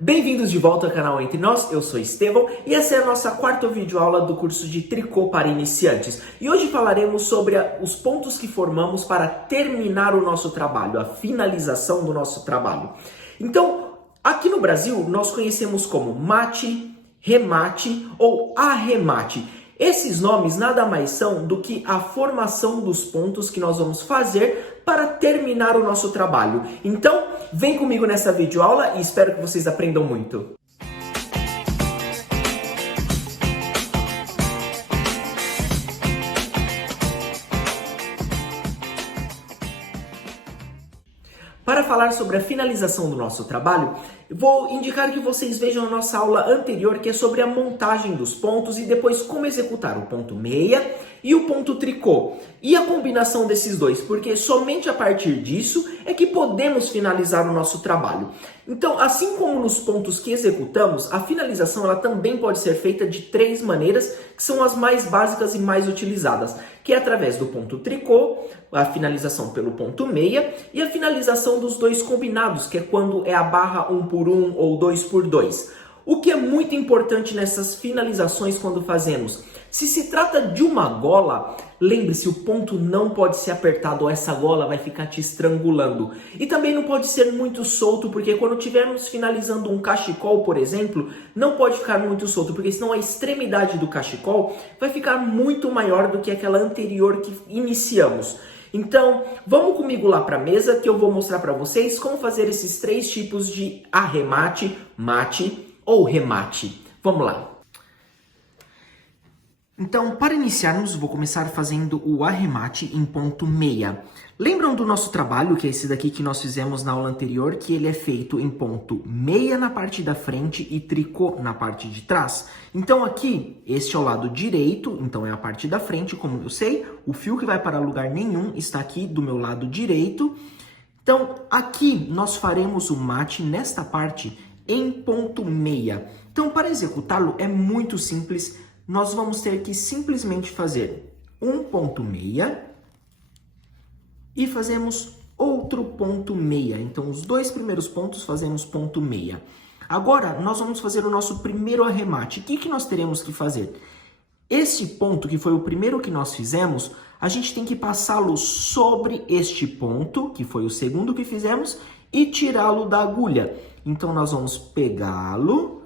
Bem-vindos de volta ao canal Entre Nós, eu sou Estevão e essa é a nossa quarta videoaula do curso de Tricô para Iniciantes. E hoje falaremos sobre os pontos que formamos para terminar o nosso trabalho, a finalização do nosso trabalho. Então, aqui no Brasil, nós conhecemos como mate, remate ou arremate. Esses nomes nada mais são do que a formação dos pontos que nós vamos fazer para terminar o nosso trabalho. Então, vem comigo nessa videoaula e espero que vocês aprendam muito. Para falar sobre a finalização do nosso trabalho, vou indicar que vocês vejam a nossa aula anterior, que é sobre a montagem dos pontos e depois como executar o ponto meia e o ponto tricô. E a combinação desses dois, porque somente a partir disso é que podemos finalizar o nosso trabalho. Então, assim como nos pontos que executamos, a finalização ela também pode ser feita de três maneiras, que são as mais básicas e mais utilizadas, que é através do ponto tricô, a finalização pelo ponto meia e a finalização dos dois combinados, que é quando é a barra 1 por 1 ou 2 por 2. O que é muito importante nessas finalizações quando fazemos? Se se trata de uma gola, lembre-se, o ponto não pode ser apertado ou essa gola vai ficar te estrangulando. E também não pode ser muito solto, porque quando estivermos finalizando um cachecol, por exemplo, não pode ficar muito solto, porque senão a extremidade do cachecol vai ficar muito maior do que aquela anterior que iniciamos. Então, vamos comigo lá para a mesa que eu vou mostrar para vocês como fazer esses três tipos de arremate, mate ou remate. Vamos lá. Então, para iniciarmos, vou começar fazendo o arremate em ponto meia. Lembram do nosso trabalho, que é esse daqui que nós fizemos na aula anterior, que ele é feito em ponto meia na parte da frente e tricô na parte de trás? Então aqui, este é o lado direito, então é a parte da frente, como eu sei, o fio que vai para lugar nenhum está aqui do meu lado direito. Então aqui nós faremos o mate nesta parte em ponto meia. Então para executá-lo é muito simples, nós vamos ter que simplesmente fazer um ponto meia e fazemos outro ponto meia. Então, os dois primeiros pontos fazemos ponto meia. Agora, nós vamos fazer o nosso primeiro arremate. O que nós teremos que fazer? Esse ponto, que foi o primeiro que nós fizemos, a gente tem que passá-lo sobre este ponto, que foi o segundo que fizemos, e tirá-lo da agulha. Então, nós vamos pegá-lo,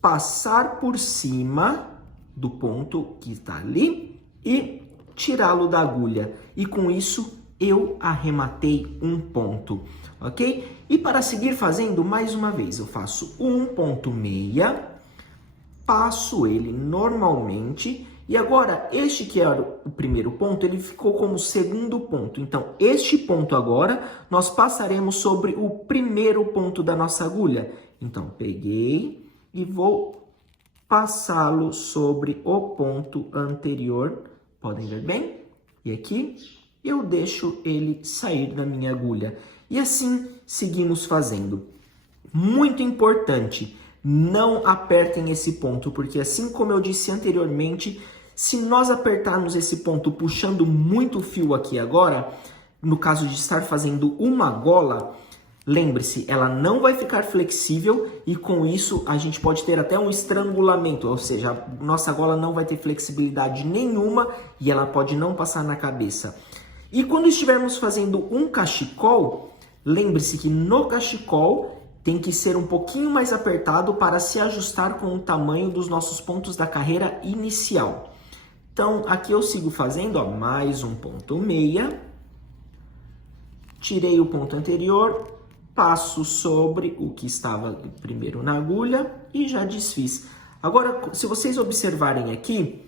passar por cima do ponto que está ali e tirá-lo da agulha. E com isso, eu arrematei um ponto, ok? E para seguir fazendo, mais uma vez, eu faço um ponto meia, passo ele normalmente, e agora, este que era o primeiro ponto, ele ficou como segundo ponto. Então, este ponto agora, nós passaremos sobre o primeiro ponto da nossa agulha. Então, peguei e vou passá-lo sobre o ponto anterior, podem ver bem? E aqui eu deixo ele sair da minha agulha. E assim seguimos fazendo. Muito importante, não apertem esse ponto, porque assim como eu disse anteriormente, se nós apertarmos esse ponto puxando muito o fio aqui agora, no caso de estar fazendo uma gola, lembre-se, ela não vai ficar flexível e com isso a gente pode ter até um estrangulamento, ou seja, a nossa gola não vai ter flexibilidade nenhuma e ela pode não passar na cabeça. E quando estivermos fazendo um cachecol, lembre-se que no cachecol tem que ser um pouquinho mais apertado para se ajustar com o tamanho dos nossos pontos da carreira inicial. Então, aqui eu sigo fazendo, ó, mais um ponto meia, tirei o ponto anterior, passo sobre o que estava primeiro na agulha e já desfiz. Agora, se vocês observarem aqui,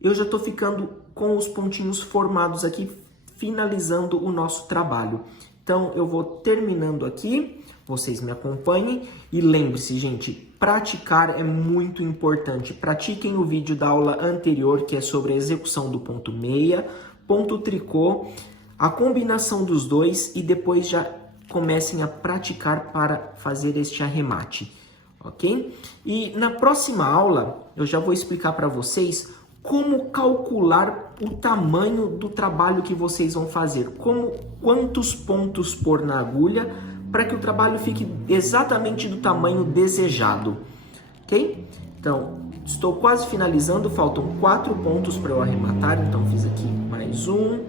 eu já estou ficando com os pontinhos formados aqui, finalizando o nosso trabalho. Então, eu vou terminando aqui, vocês me acompanhem e lembre-se, gente, praticar é muito importante. Pratiquem o vídeo da aula anterior, que é sobre a execução do ponto meia, ponto tricô, a combinação dos dois e depois já comecem a praticar para fazer este arremate, ok? E na próxima aula, eu já vou explicar para vocês como calcular o tamanho do trabalho que vocês vão fazer, quantos pontos pôr na agulha para que o trabalho fique exatamente do tamanho desejado, ok? Então, estou quase finalizando, faltam 4 pontos para eu arrematar, então fiz aqui mais um,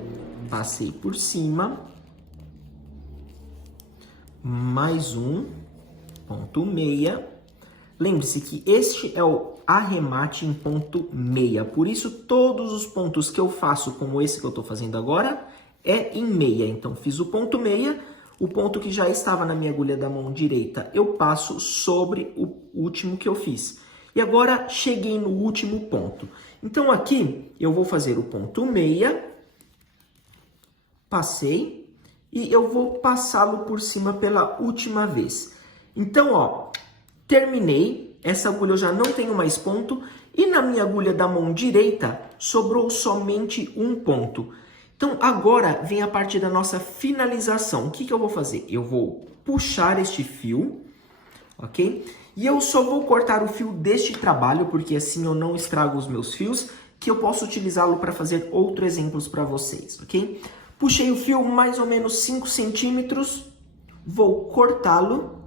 passei por cima, mais um, ponto meia. Lembre-se que este é o arremate em ponto meia, por isso todos os pontos que eu faço, como esse que eu estou fazendo agora, é em meia. Então, fiz o ponto meia, o ponto que já estava na minha agulha da mão direita, eu passo sobre o último que eu fiz. E agora, cheguei no último ponto. Então, aqui, eu vou fazer o ponto meia, passei, e eu vou passá-lo por cima pela última vez. Então, ó, terminei, essa agulha eu já não tenho mais ponto, e na minha agulha da mão direita, sobrou somente um ponto. Então, agora vem a parte da nossa finalização. O que eu vou fazer? Eu vou puxar este fio, ok? E eu só vou cortar o fio deste trabalho, porque assim eu não estrago os meus fios, que eu posso utilizá-lo para fazer outros exemplos para vocês, ok? Puxei o fio mais ou menos 5 centímetros, vou cortá-lo.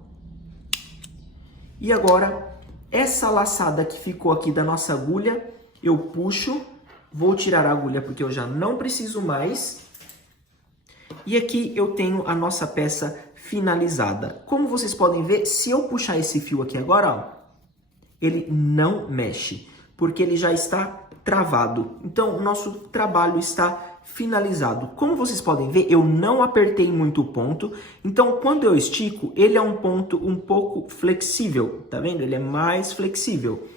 E agora, essa laçada que ficou aqui da nossa agulha, eu puxo, vou tirar a agulha porque eu já não preciso mais. E aqui eu tenho a nossa peça finalizada. Como vocês podem ver, se eu puxar esse fio aqui agora, ó, ele não mexe, porque ele já está travado. Então, o nosso trabalho está finalizado. Como vocês podem ver, eu não apertei muito o ponto. Então, quando eu estico, ele é um ponto um pouco flexível. Tá vendo? Ele é mais flexível.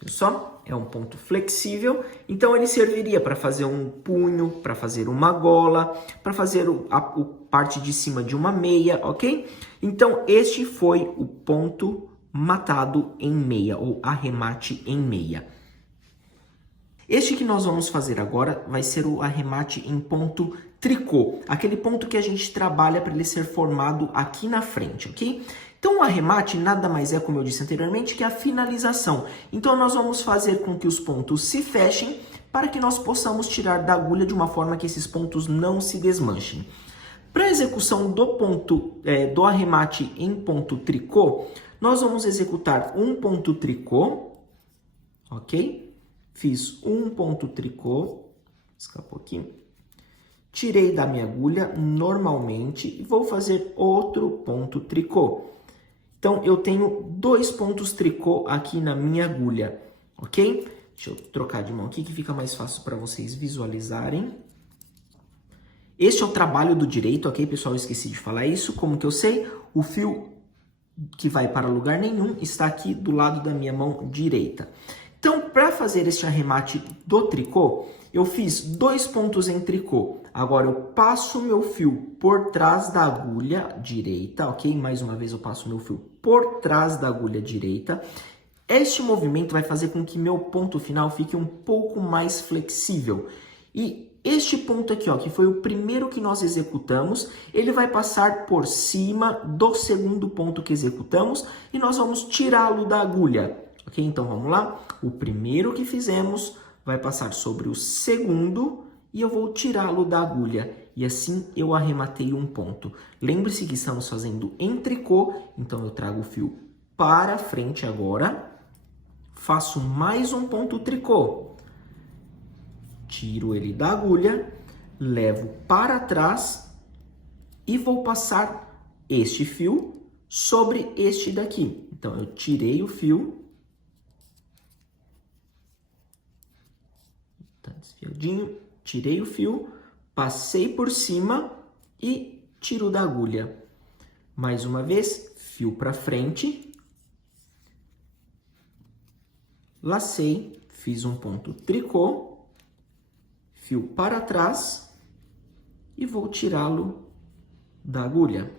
Viu só? É um ponto flexível, então ele serviria para fazer um punho, para fazer uma gola, para fazer a parte de cima de uma meia, ok? Então, este foi o ponto matado em meia, ou arremate em meia. Este que nós vamos fazer agora vai ser o arremate em ponto tricô, aquele ponto que a gente trabalha para ele ser formado aqui na frente, ok? Então, o arremate nada mais é, como eu disse anteriormente, que a finalização. Então, nós vamos fazer com que os pontos se fechem para que nós possamos tirar da agulha de uma forma que esses pontos não se desmanchem. Para a execução do arremate em ponto tricô, nós vamos executar um ponto tricô, ok? Fiz um ponto tricô, escapou aqui. Tirei da minha agulha normalmente e vou fazer outro ponto tricô. Então, eu tenho 2 pontos tricô aqui na minha agulha, ok? Deixa eu trocar de mão aqui que fica mais fácil para vocês visualizarem. Este é o trabalho do direito, ok, pessoal? Eu esqueci de falar isso. Como que eu sei? O fio que vai para lugar nenhum está aqui do lado da minha mão direita. Então, para fazer este arremate do tricô, eu fiz 2 pontos em tricô. Agora, eu passo o meu fio por trás da agulha direita, ok? Mais uma vez, eu passo o meu fio por trás da agulha direita. Este movimento vai fazer com que meu ponto final fique um pouco mais flexível. E este ponto aqui, ó, que foi o primeiro que nós executamos, ele vai passar por cima do segundo ponto que executamos e nós vamos tirá-lo da agulha. Ok? Então, vamos lá. O primeiro que fizemos vai passar sobre o segundo e eu vou tirá-lo da agulha. E assim eu arrematei um ponto. Lembre-se que estamos fazendo em tricô, então eu trago o fio para frente agora. Faço mais um ponto tricô. Tiro ele da agulha, levo para trás e vou passar este fio sobre este daqui. Então, eu tirei o fio. Tá desviadinho. Tirei o fio, passei por cima e tiro da agulha. Mais uma vez, fio para frente. Lacei, fiz um ponto tricô, fio para trás e vou tirá-lo da agulha.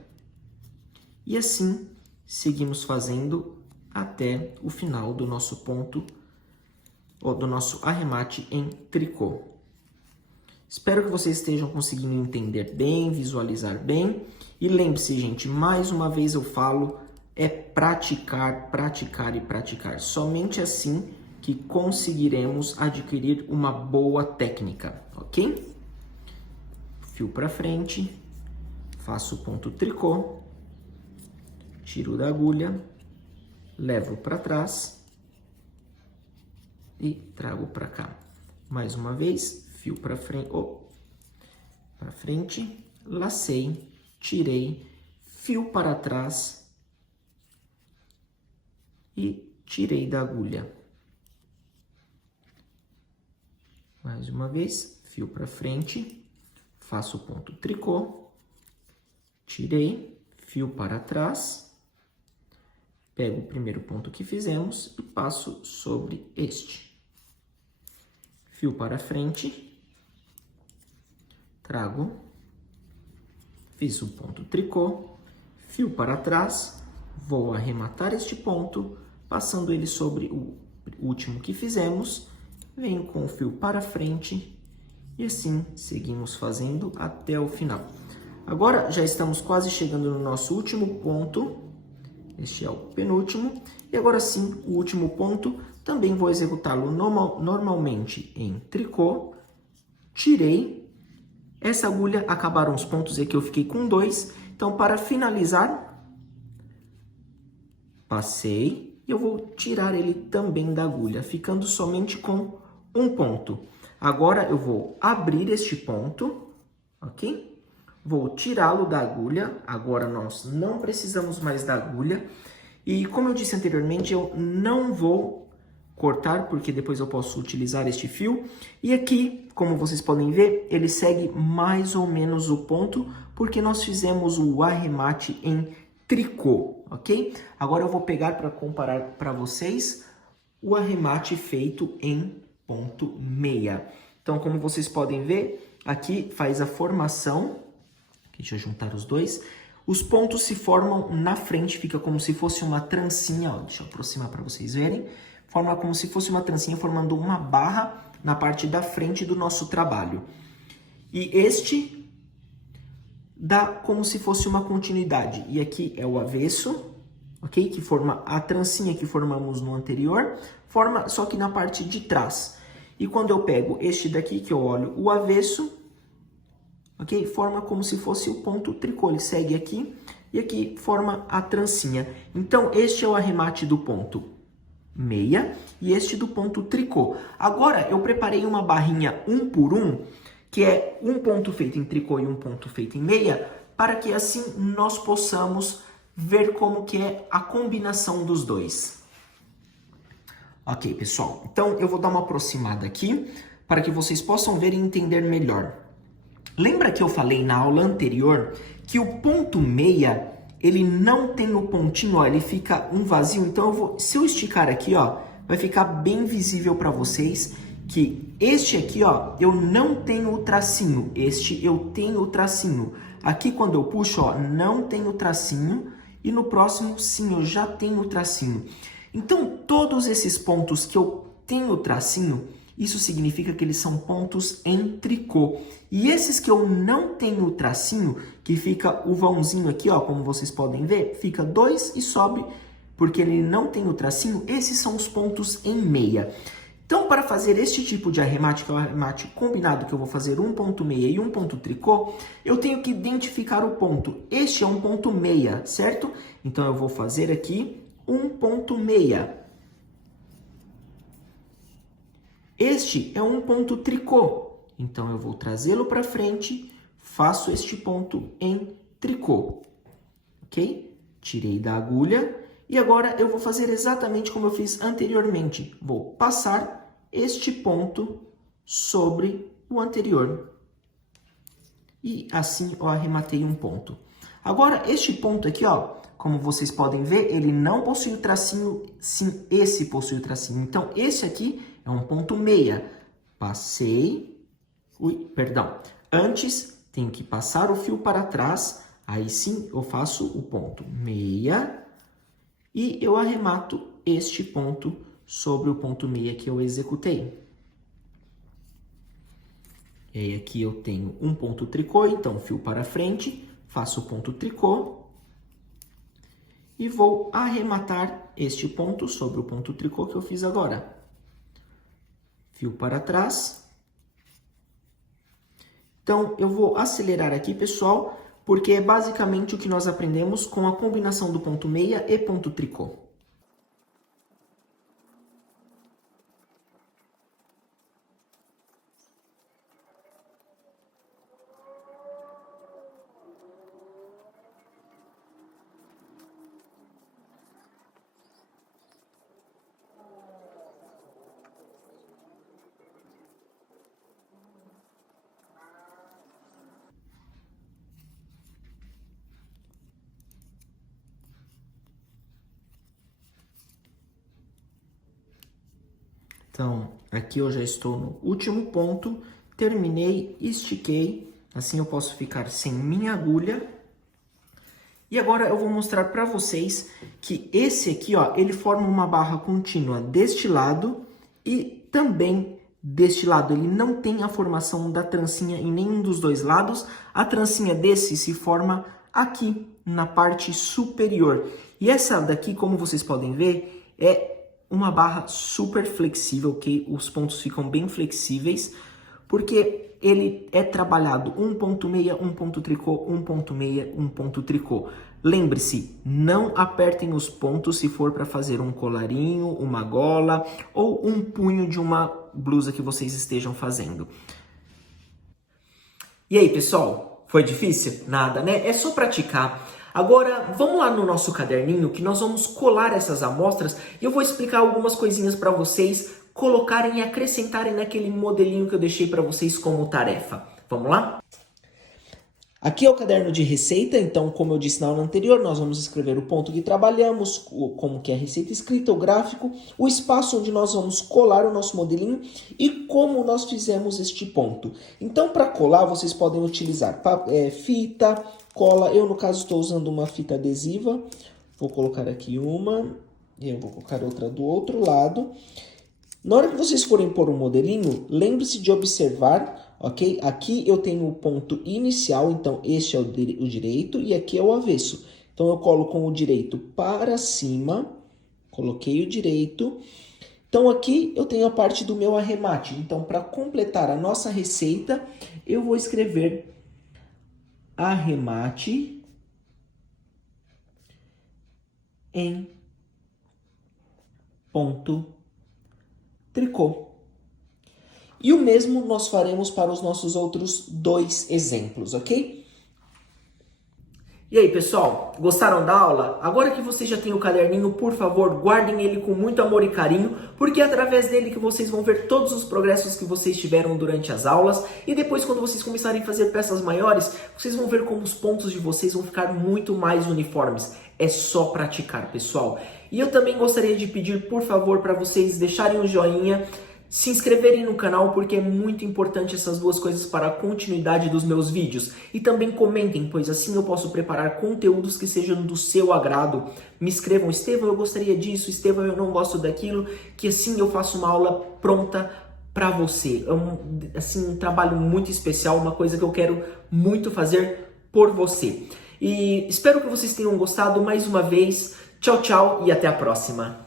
E assim, seguimos fazendo até o final do nosso ponto, ou do nosso arremate em tricô. Espero que vocês estejam conseguindo entender bem, visualizar bem. E lembre-se, gente, mais uma vez eu falo, é praticar, praticar e praticar. Somente assim que conseguiremos adquirir uma boa técnica, ok? Fio para frente, faço o ponto tricô, tiro da agulha, levo para trás e trago para cá. Mais uma vez, fio para frente, lacei, tirei, fio para trás e tirei da agulha. Mais uma vez, fio para frente, faço o ponto tricô, tirei, fio para trás, pego o primeiro ponto que fizemos e passo sobre este. Fio para frente, trago, fiz o ponto tricô, fio para trás, vou arrematar este ponto, passando ele sobre o último que fizemos, venho com o fio para frente e assim seguimos fazendo até o final. Agora já estamos quase chegando no nosso último ponto, este é o penúltimo, e agora sim, o último ponto, também vou executá-lo normalmente em tricô, tirei, essa agulha acabaram os pontos aqui, eu fiquei com 2, então para finalizar, passei e eu vou tirar ele também da agulha, ficando somente com um ponto. Agora eu vou abrir este ponto, ok? Vou tirá-lo da agulha, agora nós não precisamos mais da agulha. E como eu disse anteriormente, eu não vou cortar, porque depois eu posso utilizar este fio. E aqui, como vocês podem ver, ele segue mais ou menos o ponto, porque nós fizemos o arremate em tricô, ok? Agora eu vou pegar para comparar para vocês o arremate feito em ponto meia. Então, como vocês podem ver, aqui faz a formação. Deixa eu juntar os dois. Os pontos se formam na frente, fica como se fosse uma trancinha, ó, deixa eu aproximar para vocês verem. Forma como se fosse uma trancinha, formando uma barra na parte da frente do nosso trabalho. E este dá como se fosse uma continuidade. E aqui é o avesso, ok? Que forma a trancinha que formamos no anterior, forma só que na parte de trás. E quando eu pego este daqui, que eu olho o avesso, ok? Forma como se fosse o ponto tricô, ele segue aqui e aqui forma a trancinha. Então, este é o arremate do ponto meia e este do ponto tricô. Agora, eu preparei uma barrinha 1 por 1, que é um ponto feito em tricô e um ponto feito em meia, para que assim nós possamos ver como que é a combinação dos dois. Ok, pessoal, então eu vou dar uma aproximada aqui, para que vocês possam ver e entender melhor. Lembra que eu falei na aula anterior que o ponto meia, ele não tem o pontinho, ó, ele fica um vazio. Então, se eu esticar aqui, ó, vai ficar bem visível para vocês que este aqui, ó, eu não tenho o tracinho. Este eu tenho o tracinho. Aqui, quando eu puxo, ó, não tem o tracinho. E no próximo, sim, eu já tenho o tracinho. Então, todos esses pontos que eu tenho tracinho, isso significa que eles são pontos em tricô. E esses que eu não tenho tracinho, que fica o vãozinho aqui, ó, como vocês podem ver, fica 2 e sobe, porque ele não tem o tracinho, esses são os pontos em meia. Então, para fazer este tipo de arremate, que é o arremate combinado, que eu vou fazer um ponto meia e um ponto tricô, eu tenho que identificar o ponto. Este é um ponto meia, certo? Então, eu vou fazer aqui um ponto meia. Este é um ponto tricô, então eu vou trazê-lo para frente, faço este ponto em tricô, ok? Tirei da agulha e agora eu vou fazer exatamente como eu fiz anteriormente. Vou passar este ponto sobre o anterior e assim eu arrematei um ponto. Agora, este ponto aqui, ó, como vocês podem ver, ele não possui o tracinho, sim, esse possui o tracinho. Então, esse aqui é um ponto meia. Passei, antes tenho que passar o fio para trás, aí sim eu faço o ponto meia e eu arremato este ponto sobre o ponto meia que eu executei. E aí aqui eu tenho um ponto tricô, então fio para frente, faço o ponto tricô e vou arrematar este ponto sobre o ponto tricô que eu fiz agora. Fio para trás. Então, eu vou acelerar aqui, pessoal, porque é basicamente o que nós aprendemos com a combinação do ponto meia e ponto tricô. Então, aqui eu já estou no último ponto, terminei, estiquei, assim eu posso ficar sem minha agulha. E agora eu vou mostrar para vocês que esse aqui, ó, ele forma uma barra contínua deste lado e também deste lado. Ele não tem a formação da trancinha em nenhum dos dois lados. A trancinha desse se forma aqui na parte superior. E essa daqui, como vocês podem ver, é uma barra super flexível, ok? Os pontos ficam bem flexíveis, porque ele é trabalhado um ponto meia, um ponto tricô, um ponto meia, um ponto tricô. Lembre-se, não apertem os pontos se for para fazer um colarinho, uma gola ou um punho de uma blusa que vocês estejam fazendo. E aí, pessoal? Foi difícil? Nada, né? É só praticar. Agora, vamos lá no nosso caderninho que nós vamos colar essas amostras e eu vou explicar algumas coisinhas para vocês colocarem e acrescentarem naquele modelinho que eu deixei para vocês como tarefa. Vamos lá? Aqui é o caderno de receita, então, como eu disse na aula anterior, nós vamos escrever o ponto que trabalhamos, como que é a receita escrita, o gráfico, o espaço onde nós vamos colar o nosso modelinho e como nós fizemos este ponto. Então, para colar, vocês podem utilizar fita, cola. Eu, no caso, estou usando uma fita adesiva. Vou colocar aqui uma e eu vou colocar outra do outro lado. Na hora que vocês forem pôr um modelinho, lembre-se de observar, ok? Aqui eu tenho o ponto inicial, então este é o direito e aqui é o avesso. Então eu colo com o direito para cima, coloquei o direito. Então aqui eu tenho a parte do meu arremate. Então para completar a nossa receita, eu vou escrever arremate em ponto tricô. E o mesmo nós faremos para os nossos outros dois exemplos, ok? E aí, pessoal, gostaram da aula? Agora que vocês já têm o caderninho, por favor, guardem ele com muito amor e carinho, porque é através dele que vocês vão ver todos os progressos que vocês tiveram durante as aulas, e depois, quando vocês começarem a fazer peças maiores, vocês vão ver como os pontos de vocês vão ficar muito mais uniformes. É só praticar, pessoal. E eu também gostaria de pedir, por favor, para vocês deixarem um joinha, se inscreverem no canal, porque é muito importante essas duas coisas para a continuidade dos meus vídeos. E também comentem, pois assim eu posso preparar conteúdos que sejam do seu agrado. Me escrevam: Estevão, eu gostaria disso, Estevão, eu não gosto daquilo, que assim eu faço uma aula pronta para você. É um trabalho muito especial, uma coisa que eu quero muito fazer por você. E espero que vocês tenham gostado mais uma vez. Tchau, tchau e até a próxima.